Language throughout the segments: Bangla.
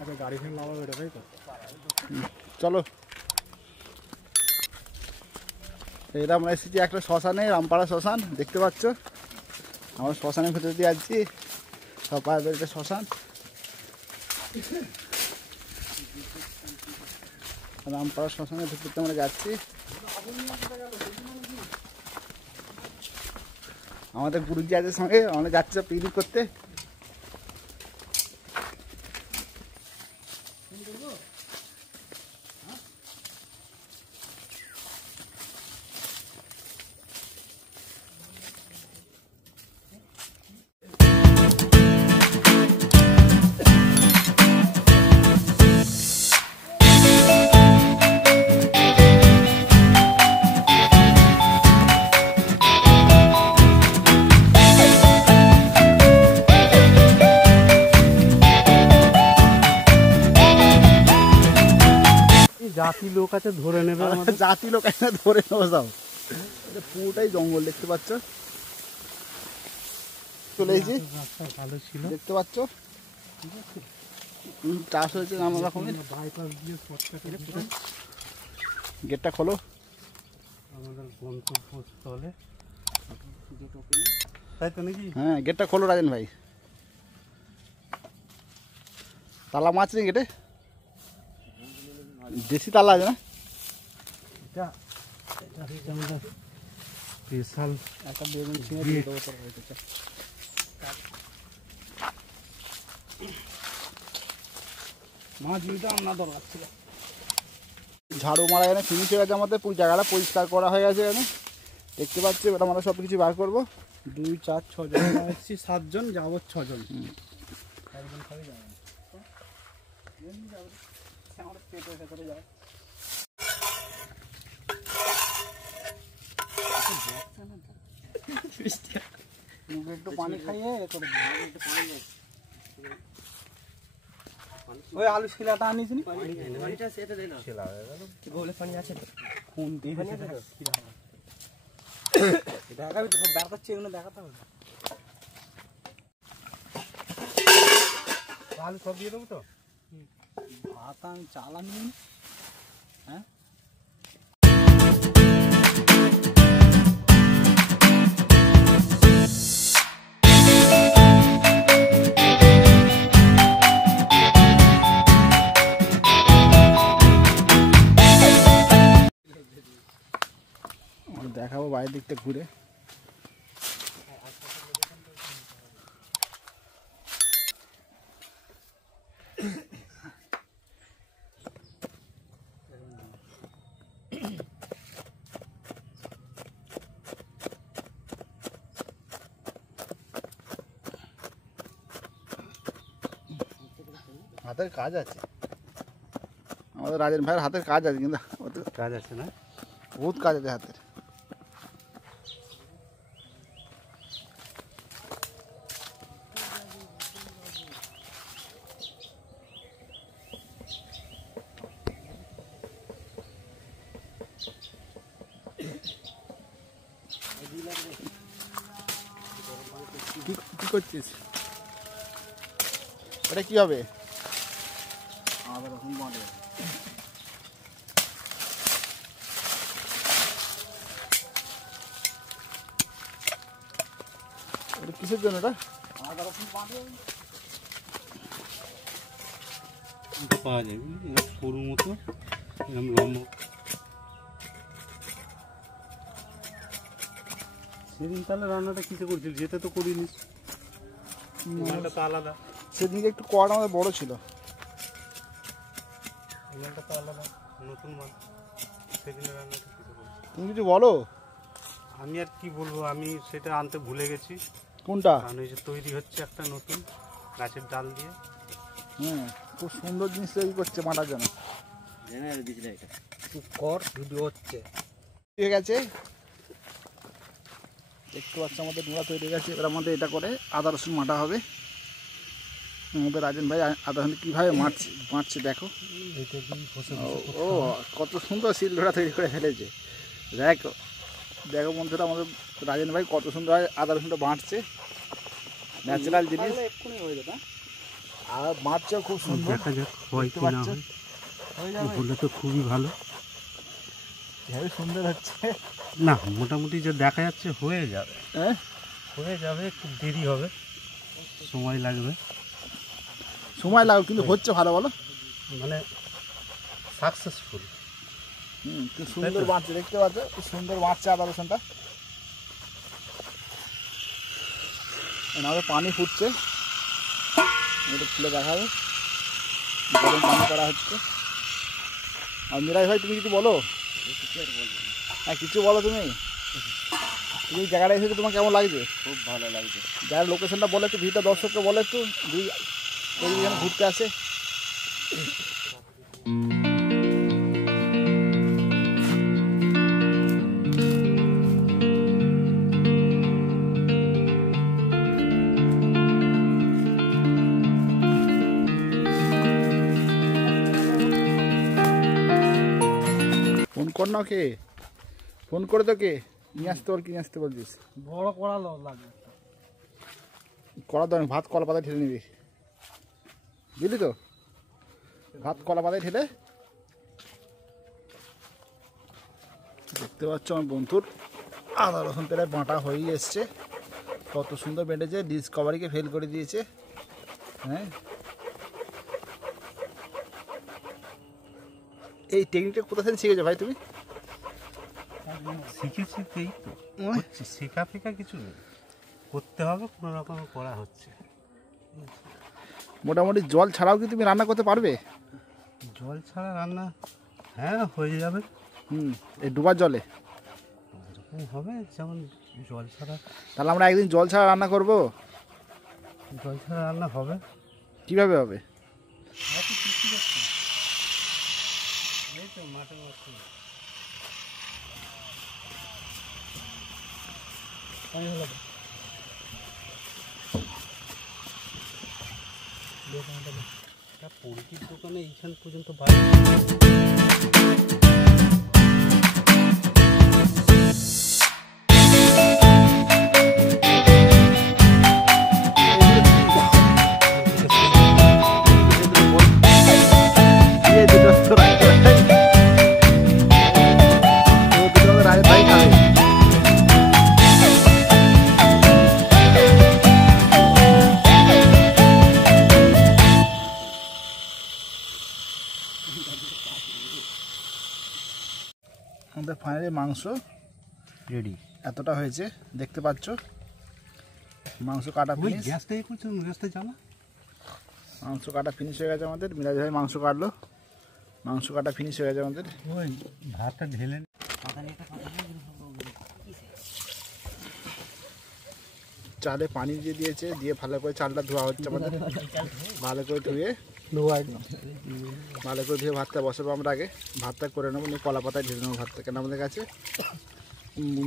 আচ্ছা গাড়ি ফেলে নামাবো এটা, তাই তো? চলো। এটা আমরা এসেছি একটা শ্মশানে, রামপাড়া শ্মশান দেখতে পাচ্ছ। আমরা শ্মশানের ভেতর দিয়ে যাচ্ছি, সব পায়ের বাড়িতে শ্মশান। রামপাড়া শ্মশানের ভেতর দিয়ে আমরা যাচ্ছি। আমাদের গুরুজি আছে সঙ্গে, আমরা যাচ্ছি সব পিকনিক করতে। জাতি লোক আছে ধরে নেবে, জাতি লোক আছে ধরে নেবো সব। এটা পুরোটাই জঙ্গল দেখতে পাচ্ছ। চলে এসেছি, ভালো ছিল দেখতে পাচ্ছ। চাষ হয়েছে নানা রকমের। গেটটা খোলো। আমাদের গন্তব্যস্থলে, তাই তো নাকি? হ্যাঁ গেটটা খোলো রাজেন ভাই। তালা মাছ নেই গেটে? দেশি তালা আছে না? এটা হচ্ছে আমাদের স্পেশাল একটা বেগুন ছিঁড়ে দিয়ে দেবো তোর বাড়িতে। মাছ দুইটা আমরা দরকার ছিল। ঝাড়ু মারা এখানে ফিনিশ হয়ে গেছে, আমাদের পুরো জায়গাটা পরিষ্কার করা হয়ে গেছে এখানে দেখতে পাচ্ছি। এবার আমরা সব কিছু বার করবো। 2 4 6 জন এসেছি, 7 জন যাবো, 6 জন। একজন খালি যাবে আমাদের পেটের ভেতরে যায়। একটু পানি খাইয়ে করে ওই আলু শিলাটা আনিস নি? পানিটা সেটা দে না, শিলা কি বলে পানি আছে তো কোন দিয়ে পানি আছে কি হবে দেখাবি তো, সব দেখাচ্ছি, এগুলো দেখাতে হবে। আলু সব দিয়ে দেবো তো। ভাত আমি চাল আনি, হ্যাঁ দেখাবো বাইরের দিকটা ঘুরে। হাতের কাজ আছে আমাদের রাজেন ভাইয়ের, হাতের কাজ আছে, কিন্তু কাজ আছে না, বহুত কাজ আছে হাতের। কি করছিস? এটা কি হবে? আমাদের রকম বাঁধে এটা কিসের জন্য? এটা আলাদা রকম বাঁধে পাওয়া যায়, সরু মতো এরকম লম্বা। সেদিন তাহলে রান্নাটা কিসে করছিল? যেতে তো করিনি, এখানটা তো আলাদা। সেদিনকে একটু কোয়াটা আমাদের বড় ছিল, এখানটা তো আলাদা, নতুন মাল। সেদিনের রান্নাটা কিসে করছি? তুমি কিছু বলো। আমি আর কি বলবো, আমি সেটা আনতে ভুলে গেছি। কোনটা? কারণ এই যে তৈরি হচ্ছে একটা নতুন গাছের ডাল দিয়ে। হ্যাঁ খুব সুন্দর জিনিস তৈরি করছে মাটার জন্য। কর ভিডিও হচ্ছে, ঠিক গেছে দেখতে পাচ্ছ আমাদের নোড়া তৈরি হয়ে গেছে। এবার আমাদের এটা করে আদা রসুন মাটা হবে। আমাদের রাজেন ভাই আদা রসুন কীভাবে মারছে দেখো। ও কত সুন্দর শিলনোড়া তৈরি করে ফেলেছে। দেখো দেখো বন্ধুরা, আমাদের রাজেন ভাই কত সুন্দর আদা রসুনটা বাঁটছে। ন্যাচারাল জিনিস। আর মাছটাও খুব সুন্দর। দেখা যাক হয় কি না হয়। হলে তো খুবই ভালো। হেবি সুন্দর হচ্ছে। না মোটামুটি যে দেখা যাচ্ছে হয়ে যাবে, হ্যাঁ হয়ে যাবে, একটু দেরি হবে, সময় লাগবে, সময় লাগবে কিন্তু হচ্ছে ভালো বলো, মানে সাকসেসফুল। কি সুন্দর বাঁচছে, দেখতে পাচ্ছ কি সুন্দর বাঁচছে আদা রসুনটা। আমাদের পানি ফুটছে, এটা খুলে দেখাবে, গরম পানি করা হচ্ছে। আর মিরাজ ভাই তুমি কিছু বলো। হ্যাঁ কিছু বলো তুমি, এই জায়গাটা এসে তোমার কেমন লাগছে? খুব ভালো লাগছে। যার লোকেশনটা বলে একটু, ভিডিও দর্শককে বলে একটু, দুই এখানে ঘুরতে আসে। ফোন কর না, কে ফোন করে তো কে নিয়ে আসতে বল, কি নিয়ে আসতে বলছিস? বড় কড়া লাগে, কলা তো ভাত কলা পাতায় ঢেলে নিবি, বুঝলি তো? ভাত কলা পাতায় ঢেলে। দেখতে পাচ্ছ আমার বন্ধুর আদা রসুন প্রায় বাঁটা হয়েই এসছে। কত সুন্দর বেঁটেছে, ডিসকভারিকে ফেল করে দিয়েছে। হ্যাঁ এই টেকনিকটা কোথা থেকে শিখেছো ভাই তুমি? শিখেছি এই তো হচ্ছে, শেখা ফেখা কিছু নেই, করতে হবে, কোনো রকম করা হচ্ছে। মোটামুটি জল ছাড়াও কি তুমি রান্না করতে পারবে? জল ছাড়া রান্না হ্যাঁ হয়ে যাবে। এই ডুবার জলে এরকম হবে, যেমন জল ছাড়া। তাহলে আমরা একদিন জল ছাড়া রান্না করব। জল ছাড়া রান্না হবে, কিভাবে হবে? এই তো মাঠে মাঠে পোলট্রির দোকানে এইখান পর্যন্ত বাইরে আমাদের ফাইনালি মাংস রেডি। এতটা হয়েছে দেখতে পাচ্ছ। মাংস কাটা ওই ফিনিশ, গ্যাসটাই করছো, গ্যাসটা জ্বালা। মাংস কাটা ফিনিশ হয়ে গেছে আমাদের। মিরাজ ভাই মাংস কাটলো, মাংস কাটা ফিনিশ হয়ে গেছে আমাদের। ওই ভাতটা ঢেলে চালে পানি দিয়ে দিয়েছে, দিয়ে ভালো করে চালটা ধোয়া হচ্ছে আমাদের। ভালো করে ধুয়ে ভালো করে ধুয়ে ভাতটা বসাবো আমরা। আগে ভাতটা করে নেবো, নিয়ে কলা পাতায় ঢেলে নেবো ভাতটা, কেন আমাদের কাছে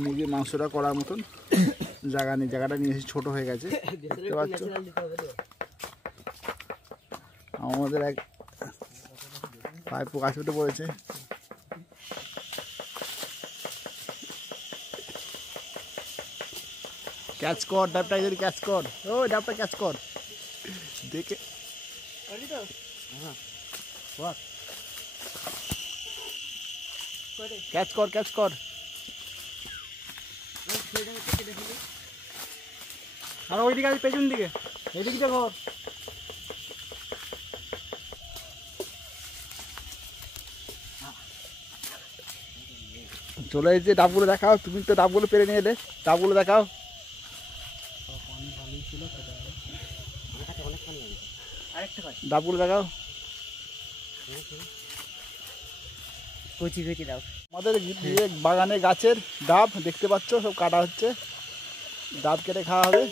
মুরগির মাংসটা করার মতন জায়গা নেই। জায়গাটা নিয়ে এসে ছোটো হয়ে গেছে দেখতে পাচ্ছ। আমাদের এক পাইপ গাছ উঠে পড়েছে। ক্যাচ কর ডাবটা, যদি ক্যাচ কর, ও ডাবটা ক্যাচ কর দেখে। ক্যাচ কর, ক্যাচ কর। আর ওইদিকে আছে, পেছন দিকে, এইদিকে দেখো। চলে এসেছে, ডাবগুলো দেখাও। তুমি তো ডাবগুলো পেরে নিয়ে এলে, ডাবগুলো দেখাও। ডাবগুলো দেখাও, কচি কচি দাও। আমাদের বাগানে গাছের ডাব দেখতে পাচ্ছ, সব কাটা হচ্ছে। ডাব কেটে খাওয়া হবে।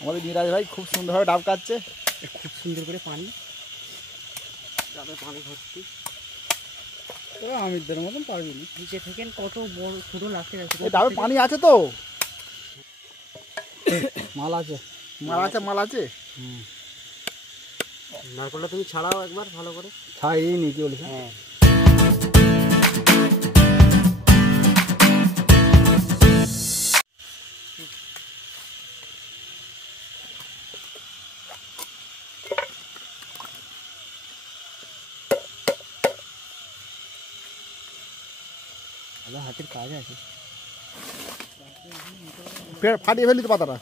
আমাদের মিরাজ ভাই খুব সুন্দরভাবে ডাব কাটছে, খুব সুন্দর করে পানি, ডাবে পানি ভর্তি। আমিরদের মতন পারবি না, নিচে থেকে কত বড় ছোট লাগতে যাচ্ছে। ডাবে পানি আছে তো, মাল আছে, মাল আছে, মাল আছে। নারকলটা তুমি ছাড়াও একবার ভালো করে। ছাড়িয়ে নি, কি বলিস? হ্যাঁ হাতের কাজ আছে, ফাটিয়ে ফেলি তো পাতাটা,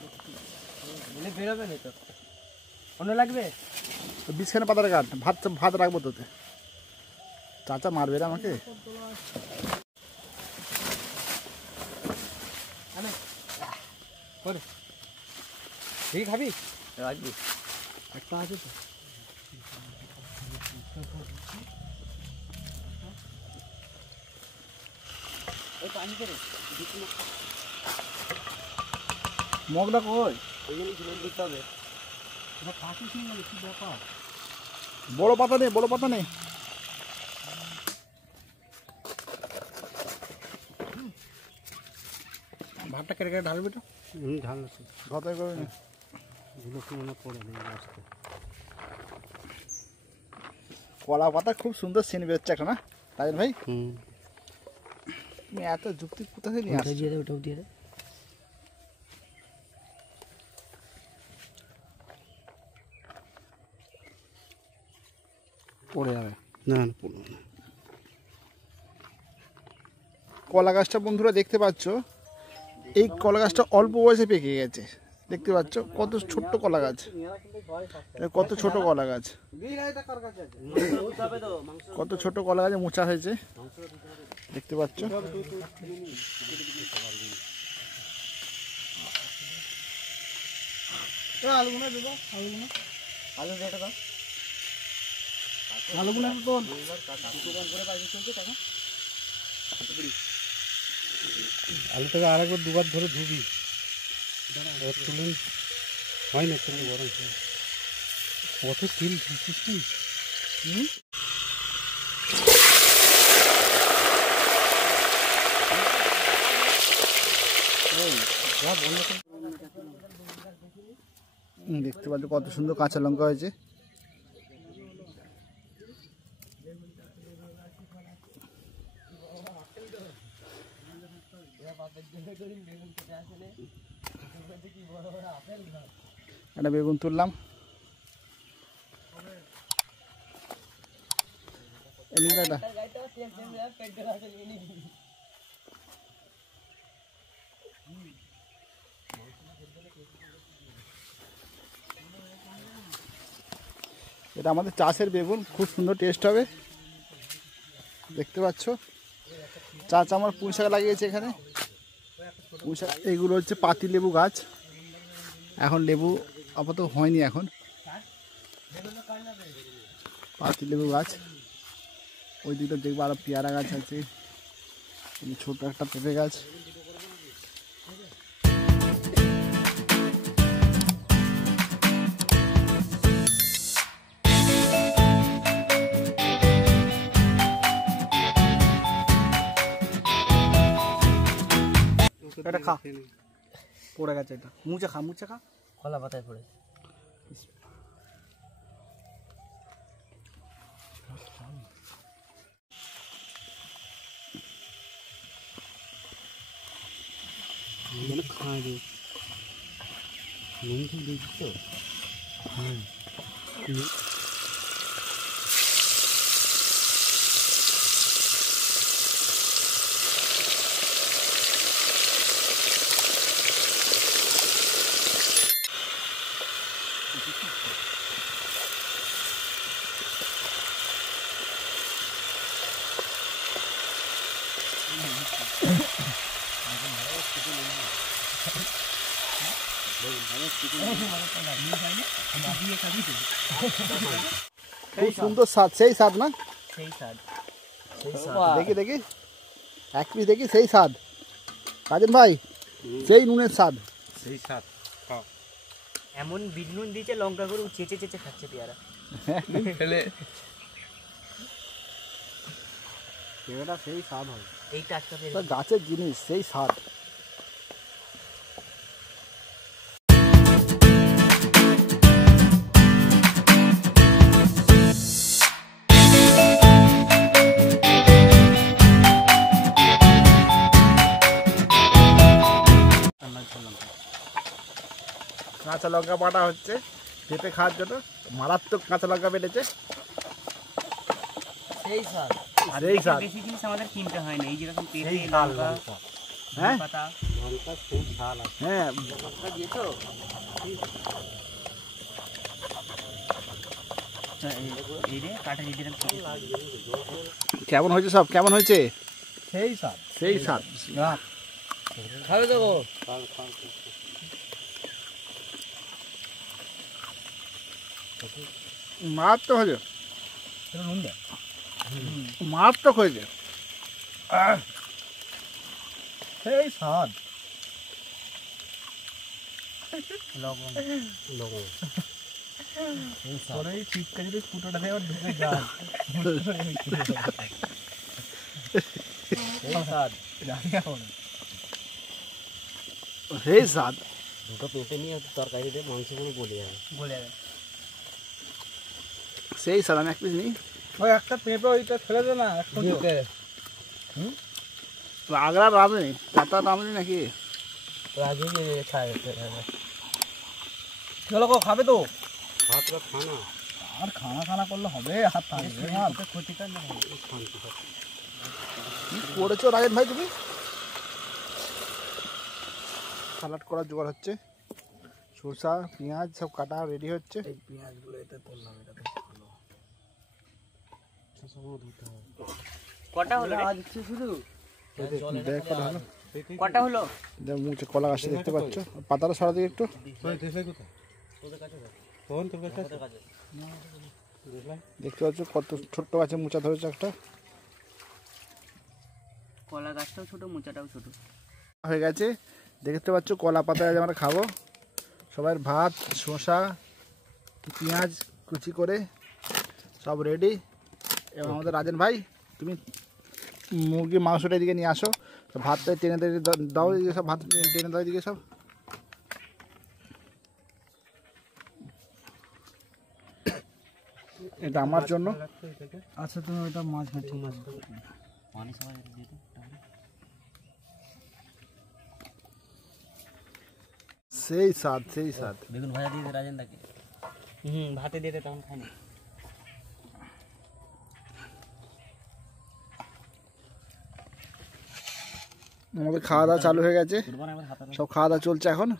বেরোবে না তো, অন্য লাগবে। বিছখানে পাতাটা কাট, ভাত রাখবো তোতে। চাচা মারবে রে আমাকে। ঠিক খাবি রাখবি, একটা আছে তো। মগটা কই? দিতে হবে। বড় পাতা নেই, বড় পাতা নেই। ভাতটা কেটে কেটে ঢালবি তো, ঢাল ভাতাই করে নে। মনে পড়ে নেই আসতে। কলা পাতা খুব সুন্দর সেন্ট বেরোচ্ছে একটা, না রাজেন ভাই? তুমি এত যুক্তি কোথা থেকে নিয়ে আসছো? দিয়ে দে, ওটাও দিয়ে দে। পড়ে যাবে না না পড়লো না। কলা গাছটা বন্ধুরা দেখতে পাচ্ছ, এই কলা গাছটা অল্প বয়সে পেকে গেছে। দেখতে পাচ্ছ কত ছোট্ট কলা গাছ, কত ছোট কলা গাছ, কত ছোট কলা গাছে মোচা হয়েছে দেখতে পাচ্ছ। আলুগুলো দেবো, আলুগুলো, আলু রেটে দাও, আলুগুলো তো আলুটাকে আরেকবার দুবার ধরে ধুবি, ওর তুলে হয় না তুমি গরম কত তিল ধুচ্ছিস তুই। দেখতে পাচ্ছ কত সুন্দর কাঁচা লঙ্কা হয়েছে। একটা বেগুন তুললাম, এটা আমাদের চাষের বেগুন, খুব সুন্দর টেস্ট হবে। দেখতে পাচ্ছ চাচা আমার পুঁই শাক লাগিয়েছে এখানে। পুঁই শাক, এইগুলো হচ্ছে পাতি লেবু গাছ। এখন লেবু আপাতত হয়নি, এখন পাতি লেবু গাছ। ওই দিকটা দেখবো আরো পেয়ারা গাছ আছে, ছোট একটা পেঁপে গাছ। এটা খা, পড়ে গেছে, এটা মুচে খা, মুচে খা। কলা পাতায় পড়ে খাওয়া যায় নুন ঠিক দিচ্ছ তো। হ্যাঁ খুব সুন্দর স্বাদ, সেই স্বাদ না? সেই স্বাদ, দেখি দেখি এক পিস দেখি, সেই স্বাদ রাজেন ভাই, সেই নুনের স্বাদ, সেই স্বাদ। এমন বিট নুন দিয়েছে, লঙ্কা করে চেঁচে চেঁচে খাচ্ছে পেয়ারা। পেয়ারা সেই স্বাদ হয়, এই টাটকা পেয়ারা গাছের জিনিস, সেই স্বাদ। কাঁচা লঙ্কা বাটা হচ্ছে পেঁপে খাওয়ার জন্য, মারাত্মক কাঁচা লঙ্কা বেটেছে। সেই স্বাদ। আর এই স্বাদ। বেশি জিনিস আমাদের কিনতে হয় না, এই যেরকম পেঁপে, এই ঝাল লঙ্কা, লঙ্কা, হ্যাঁ পাতা। লঙ্কা খুব ঝাল আছে। হ্যাঁ লঙ্কা দিয়েছো? এই রে কাটা দিয়ে দিলাম। কেমন হয়েছে সব, কেমন হয়েছে? সেই স্বাদ। সেই স্বাদ। খাবে তো গো? খাও, খাও, খাও। মারাত্মক হয়েছে, নুন দে। মারাত্মক হয়েছে। সেই স্বাদ। লবণ। লবণ। তোরা এই চিপকা যদি ফুটোটা দেয় আবার ঢুকে যান। সেই স্বাদ। জানি এখন। সেই স্বাদ। দুটো পেঁপে নিয়ে তরকারি দিয়ে মাংসগুলো গলে যাবে। বলে যাবে। সেই স্বাদ। আমি এক পিস নিই। ওই একটা পেঁপে ওইটা ফেলে দে না এখন। আগ্রা রাঁধুনি, চাটা রাঁধুনি নাকি? রাজু খায়। চলো গো, খাবে তো? ভাতটা খানা আর খানা খানা করলে হবে, হাত থাকবে না। ক্ষতিকার না। শান্তি থাকে। কি করেছো রাজেন ভাই তুমি? সালাড করার জোগাড় হচ্ছে, শসা পেঁয়াজ সব কাটা রেডি হচ্ছে। এই পেঁয়াজগুলো এতে তুললাম, এটাতে কটা হলো আজ শুধু? দেখ কটা হলো। কটা হলো? মুখে কলা গাছটা দেখতে পাচ্ছ, পাতাটা সরা দিকে একটু। দেখতে পাচ্ছ কত ছোট্ট গাছে মোচা ধরেছে একটা। কলা গাছটাও ছোট, মোচাটাও ছোট হয়ে গেছে। দেখতে পাচ্ছ কলা পাতায় আজ আমরা খাবো। সবাই ভাত, শসা, পেঁয়াজ কুচি করে সব রেডি। এবং আমাদের রাজেন ভাই, তুমি মুরগির মাংসটা এদিকে নিয়ে আসো, ভাতটা টেনে দাও এদিকে সব, ভাত টেনে দাও এদিকে সব। এটা আমার জন্য। আচ্ছা তুমি ওইটা মাছ ঘাটি মাছ পানি সবাই দিয়ে দাও। সেই স্বাদ, সেই স্বাদ। বেগুন ভাজা দিয়ে দে রাজেনদাকে। ভাতে দিয়ে দে, তখন খাই না। আমাদের খাওয়া দাওয়া চালু হয়ে গেছে, সব খাওয়া দাওয়া চলছে এখন।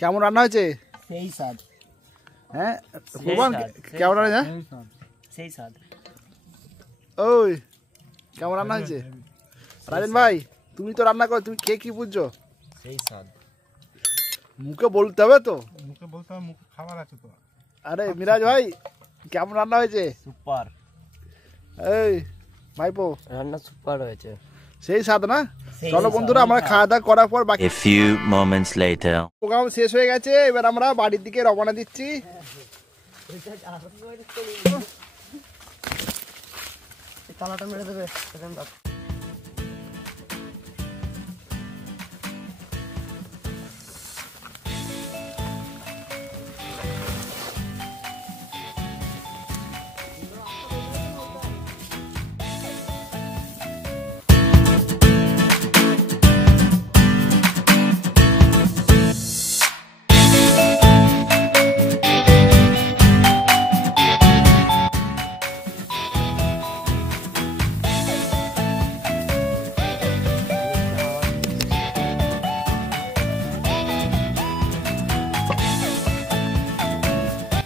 কেমন রান্না হয়েছে? সেই স্বাদ। হ্যাঁ ভগবান, কেমন রান্না? হ্যাঁ সেই স্বাদ। ওই কেমন রান্না হয়েছে? রাজেন ভাই তুমি তো রান্না করো, তুমি কে কি বুঝছো? সেই স্বাদ। মুখে বলতে হবে তো। মুখে বলতে হবে, মুখে খাবার আছে তো। আরে মিরাজ ভাই কেমন রান্না হয়েছে? সুপার। এই ভাইপো রান্না সুপার হয়েছে। সেই স্বাদ না? চলো বন্ধুরা, আমরা খাওয়া দাওয়া করার পর বাকি A few moments later. Programme শেষ হয়ে গেছে। এবার আমরা বাড়ির দিকে রওনা দিচ্ছি। তালাটা মেরে দেবে।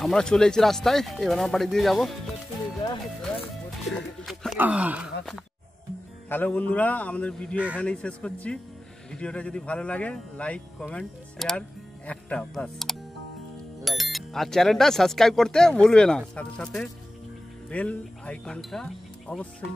আমরা চলে এসেছি রাস্তায়, এবার আমরা বাড়ির দিকে যাবো। হ্যালো বন্ধুরা, আমাদের ভিডিও এখানেই শেষ করছি। ভিডিওটা যদি ভালো লাগে লাইক, কমেন্ট, শেয়ার একটা প্লাস, আর চ্যানেলটা সাবস্ক্রাইব করতে ভুলবে না। সাথে সাথে বেল আইকনটা অবশ্যই